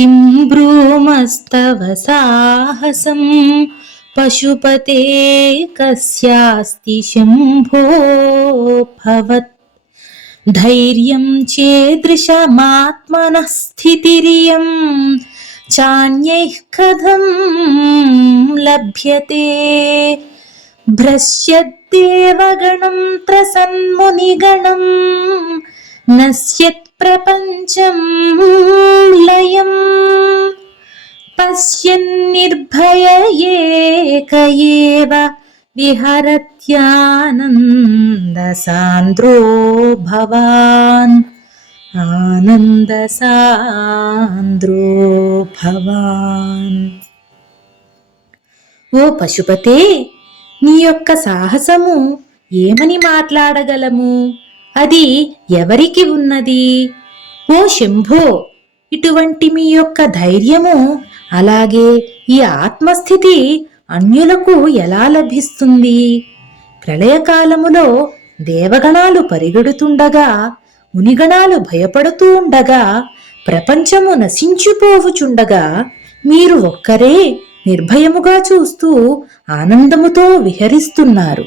किं ब्रूमस्तव साहसं पशुपते कस्यास्ति शम्भो भवत् धैर्यं चेदृशमात्मनः स्थितिरियं चान्यैः कथं लभ्यते भ्रश्यद्देवगणं त्रसन्मुनिगणं नश्यत्प्रपञ्चं लयम् पश्यन्निर्भय एक एव विहरत्यानन्दसान्द्रो भवान् ఆనందసాంద్రో భవాన్. ఓ పశుపతే, నీ యొక్క సాహసము ఏమని మాట్లాడగలము? అది ఎవరికి ఉన్నది? ఓ శంభో, ఇటువంటి మీ యొక్క ధైర్యము అలాగే ఈ ఆత్మస్థితి అన్యులకు ఎలా లభిస్తుంది? ప్రళయకాలములో దేవగణాలు పరిగెడుతుండగా, మునిగణాలు భయపడుతూ ఉండగా, ప్రపంచము నశించిపోవుచుండగా మీరు ఒక్కరే నిర్భయముగా చూస్తూ ఆనందముతో విహరిస్తున్నారు.